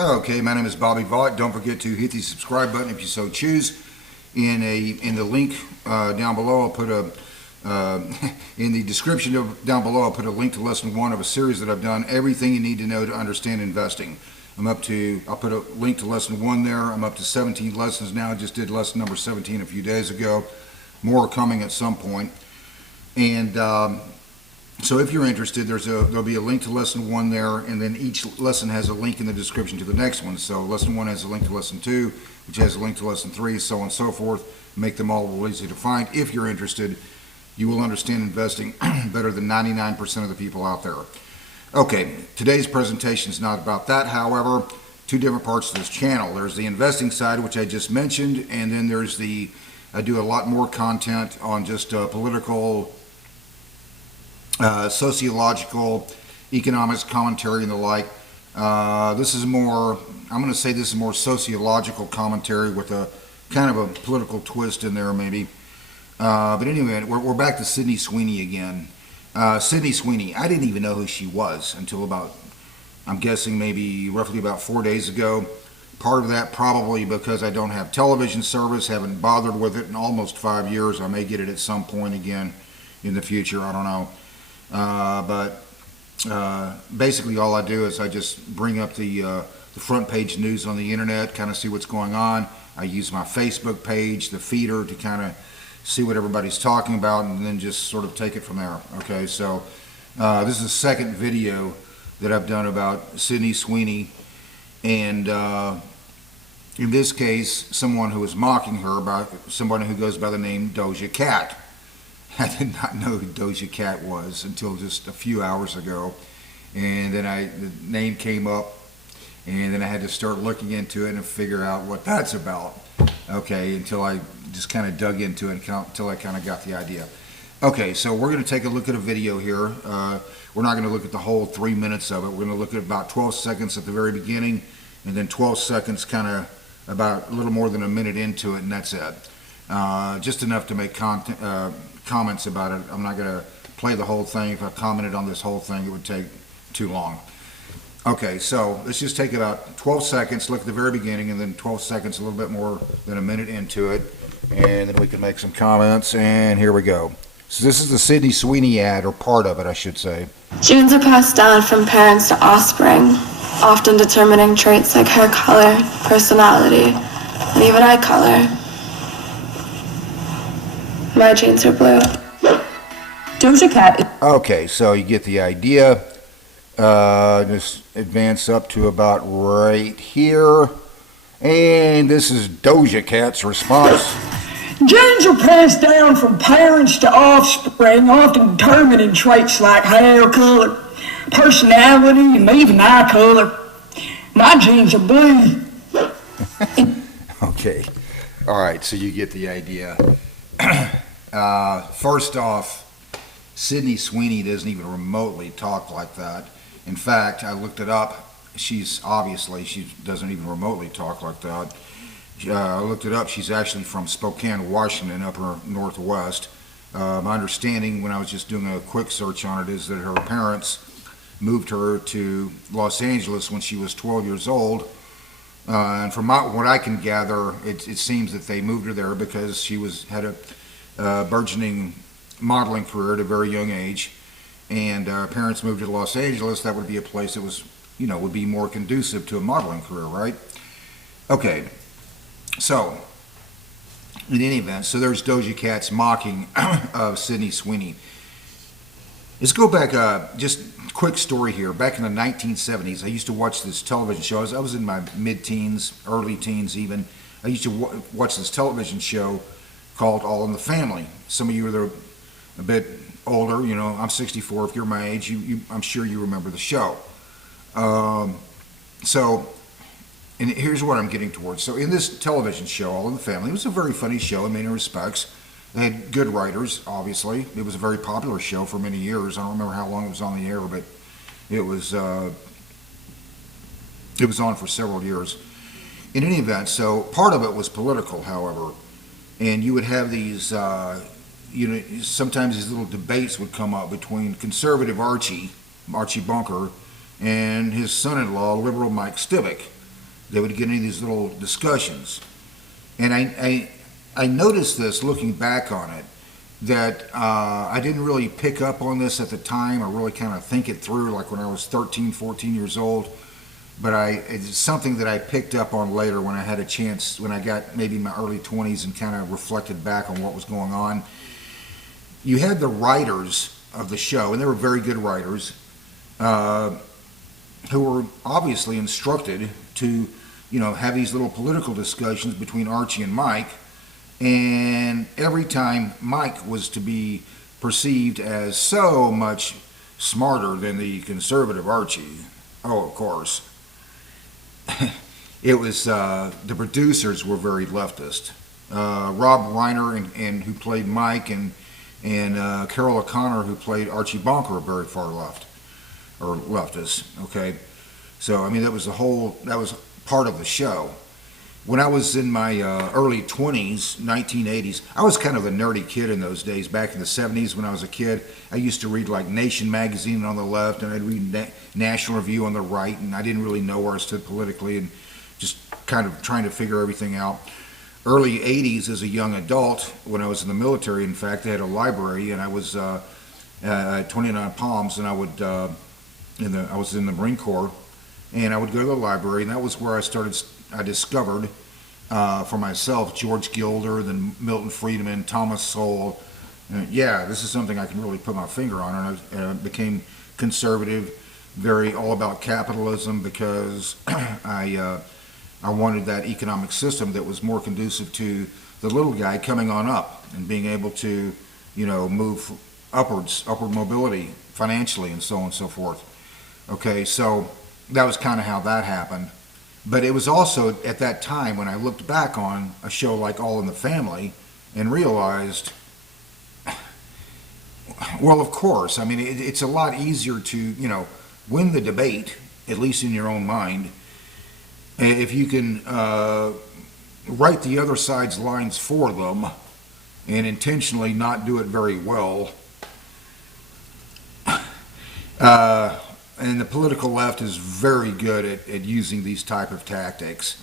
Okay, my name is Bobby Vaught. Don't forget to hit the subscribe button if you so choose. In the link down below, I'll put a in the description down below, I'll put a link to lesson 1 of a series that I've done. Everything you need to know to understand investing. I'll put a link to lesson 1 there. I'm up to 17 lessons now. I just did lesson number 17 a few days ago. More are coming at some point. And so if you're interested, there'll be a link to lesson 1 there, and then each lesson has a link in the description to the next one. So lesson 1 has a link to lesson 2, which has a link to lesson 3, so on and so forth. Make them all real easy to find. If you're interested, you will understand investing better than 99% of the people out there. Okay, today's presentation is not about that, however. Two different parts of this channel. There's the investing side, which I just mentioned, and then there's I do a lot more content on just political, sociological, economics commentary and the like. This is more, I'm going to say this is more sociological commentary with a kind of a political twist in there maybe. But anyway, we're back to Sydney Sweeney again. Sydney Sweeney, I didn't even know who she was until about, I'm guessing maybe roughly about 4 days ago. Part of that probably because I don't have television service, haven't bothered with it in almost 5 years. I may get it at some point again in the future, I don't know. Basically all I do is I just bring up the front page news on the internet, kind of see what's going on. I use my Facebook page, the feeder, to kind of see what everybody's talking about and then just sort of take it from there. Okay, so this is the second video that I've done about Sydney Sweeney, and in this case, someone who was mocking her by somebody who goes by the name Doja Cat. I did not know who Doja Cat was until just a few hours ago, and then the name came up, and then I had to start looking into it and figure out what that's about. Okay, until I just kind of dug into it until I kind of got the idea. Okay, so we're going to take a look at a video here. We're not going to look at the whole 3 minutes of it. We're going to look at about 12 seconds at the very beginning, and then 12 seconds kind of about a little more than a minute into it, and that's it. Just enough to make comments about it. I'm not going to play the whole thing. If I commented on this whole thing, it would take too long. Okay, so let's just take about 12 seconds, look at the very beginning, and then 12 seconds, a little bit more than a minute into it, and then we can make some comments, and here we go. So this is the Sydney Sweeney ad, or part of it, I should say. Genes are passed down from parents to offspring, often determining traits like hair color, personality, and even eye color. My genes are blue. Doja Cat. Okay, so you get the idea. Just advance up to about right here. And this is Doja Cat's response. Genes are passed down from parents to offspring, often determining traits like hair color, personality, and even eye color. My genes are blue. Okay. All right, so you get the idea. First off, Sydney Sweeney doesn't even remotely talk like that. In fact, I looked it up. She doesn't even remotely talk like that. I looked it up. She's actually from Spokane, Washington, upper northwest. My understanding, when I was just doing a quick search on it, is that her parents moved her to Los Angeles when she was 12 years old. And from what I can gather, it seems that they moved her there because she had a burgeoning modeling career at a very young age, and her parents moved to Los Angeles. That would be a place that was, would be more conducive to a modeling career, right? Okay, so in any event, so there's Doja Cat's mocking of Sydney Sweeney. Let's go back, just quick story here. Back in the 1970s, I used to watch this television show. I was in my mid-teens, early teens even. I used to watch this television show called All in the Family. Some of you are a bit older, I'm 64. If you're my age, I'm sure you remember the show. And here's what I'm getting towards. So in this television show, All in the Family, it was a very funny show in many respects. They had good writers, obviously. It was a very popular show for many years. I don't remember how long it was on the air, but it was on for several years. In any event, so part of it was political, however, and you would have these, sometimes these little debates would come up between conservative Archie Bunker, and his son-in-law, liberal Mike Stivic. They would get into these little discussions. And I noticed this looking back on it, that I didn't really pick up on this at the time or really kind of think it through like when I was 13, 14 years old. But it's something that I picked up on later when I had a chance, when I got maybe in my early 20s and kind of reflected back on what was going on. You had the writers of the show, and they were very good writers, who were obviously instructed to, have these little political discussions between Archie and Mike. And every time Mike was to be perceived as so much smarter than the conservative Archie, oh, of course, it was, the producers were very leftist. Rob Reiner, and who played Mike, and Carol O'Connor, who played Archie Bunker, are very far left, or leftist, okay? So, I mean, that was part of the show. When I was in my early 20s, 1980s, I was kind of a nerdy kid in those days. Back in the 70s when I was a kid, I used to read like Nation magazine on the left, and I'd read National Review on the right, and I didn't really know where I stood politically, and just kind of trying to figure everything out. Early 80s as a young adult, when I was in the military, in fact, I had a library, and I was at 29 Palms, and I was in the Marine Corps, and I would go to the library, and that was where I discovered for myself George Gilder, then Milton Friedman, Thomas Sowell. This is something I can really put my finger on. And I became conservative, very all about capitalism, because I wanted that economic system that was more conducive to the little guy coming on up and being able to, move upward mobility financially, and so on and so forth. Okay, so that was kind of how that happened. But it was also at that time when I looked back on a show like All in the Family and realized, well, of course, I mean, it's a lot easier to, win the debate, at least in your own mind, if you can write the other side's lines for them and intentionally not do it very well. And the political left is very good at using these type of tactics.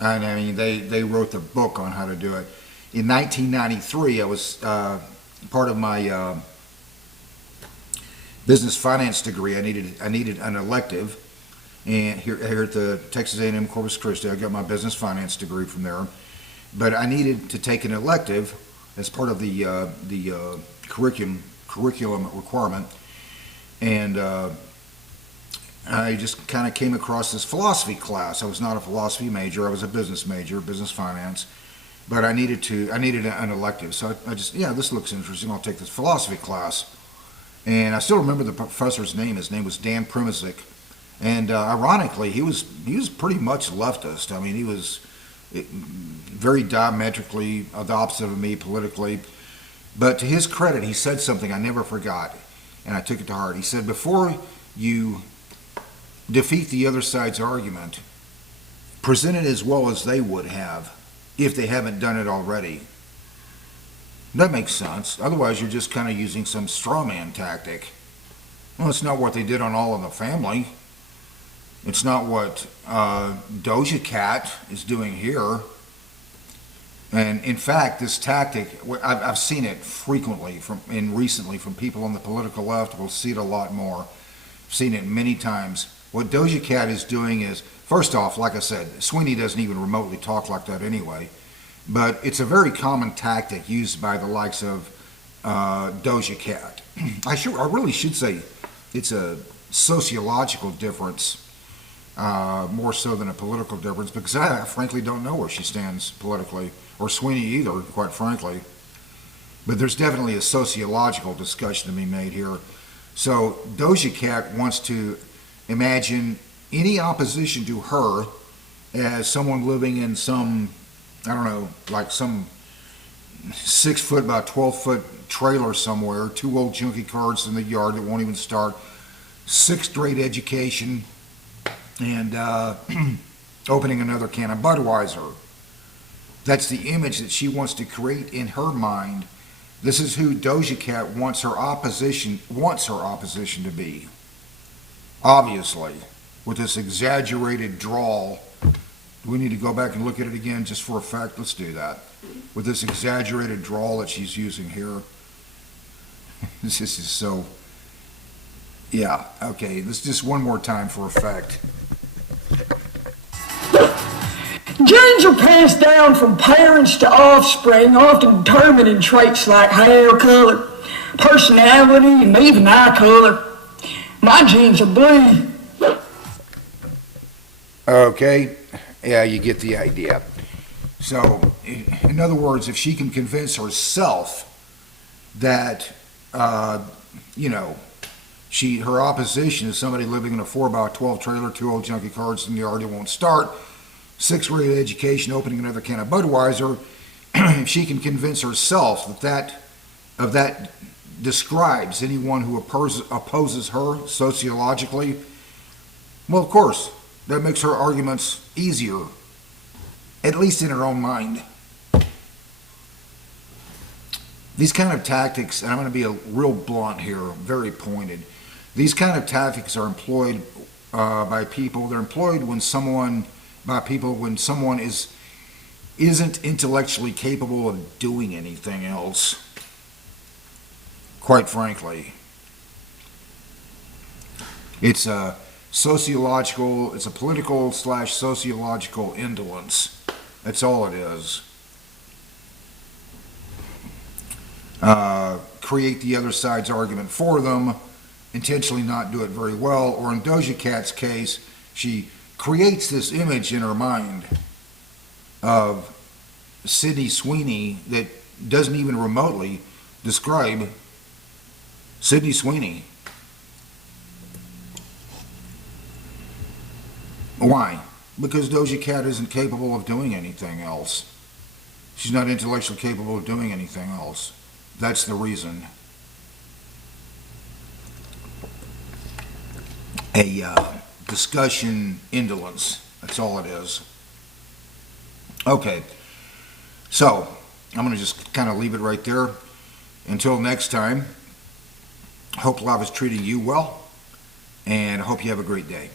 And I mean, they wrote the book on how to do it. In 1993, I was part of my business finance degree. I needed an elective, and here at the Texas A&M Corpus Christi, I got my business finance degree from there. But I needed to take an elective as part of the curriculum requirement, and I just kind of came across this philosophy class. I was not a philosophy major. I was a business major, business finance. But I needed an elective. So I just, this looks interesting. I'll take this philosophy class. And I still remember the professor's name. His name was Dan Primizic. And ironically, he was pretty much leftist. I mean, he was very diametrically the opposite of me politically. But to his credit, he said something I never forgot, and I took it to heart. He said, before you defeat the other side's argument, present it as well as they would have if they haven't done it already. That makes sense. Otherwise, you're just kind of using some straw man tactic. Well, it's not what they did on All in the Family. It's not what Doja Cat is doing here. And in fact, this tactic, I've seen it frequently recently from people on the political left. We'll see it a lot more. I've seen it many times. What Doja Cat is doing is, first off, like I said, Sweeney doesn't even remotely talk like that anyway. But it's a very common tactic used by the likes of Doja Cat. I really should say it's a sociological difference, more so than a political difference, because I frankly don't know where she stands politically, or Sweeney either, quite frankly. But there's definitely a sociological discussion to be made here. So Doja Cat wants to imagine any opposition to her as someone living in some, I don't know, like some 6 foot by 12 foot trailer somewhere, 2 old junkie cars in the yard that won't even start, 6th grade education, and opening another can of Budweiser. That's the image that she wants to create in her mind. This is who Doja Cat wants her opposition to be. obviously, with this exaggerated drawl. Do we need to go back and look at it again just for effect? Let's do that. With this exaggerated drawl that she's using here. This is so, yeah, okay, let's just one more time for effect. Genes are passed down from parents to offspring, often determining traits like hair color, personality, and even eye color. My genes are blue. Okay, yeah, you get the idea. So, in other words, if she can convince herself that, her opposition is somebody living in a 4x12 trailer, 2 old junky cars in the yard who won't start, 6th grade education, opening another can of Budweiser, if she can convince herself that describes anyone who opposes her sociologically, well, of course, that makes her arguments easier, at least in her own mind. These kind of tactics, and I'm going to be a real blunt here, very pointed. These kind of tactics are employed by people. They're employed when someone isn't intellectually capable of doing anything else. Quite frankly, it's a political/sociological indolence. That's all it is. Create the other side's argument for them, intentionally not do it very well, or in Doja Cat's case, she creates this image in her mind of Sweeney that doesn't even remotely describe Sweeney. Why? Because Doja Cat isn't capable of doing anything else. She's not intellectually capable of doing anything else. That's the reason. A discussion indolence. That's all it is. Okay. So, I'm going to just kind of leave it right there. Until next time, hope life is treating you well, and I hope you have a great day.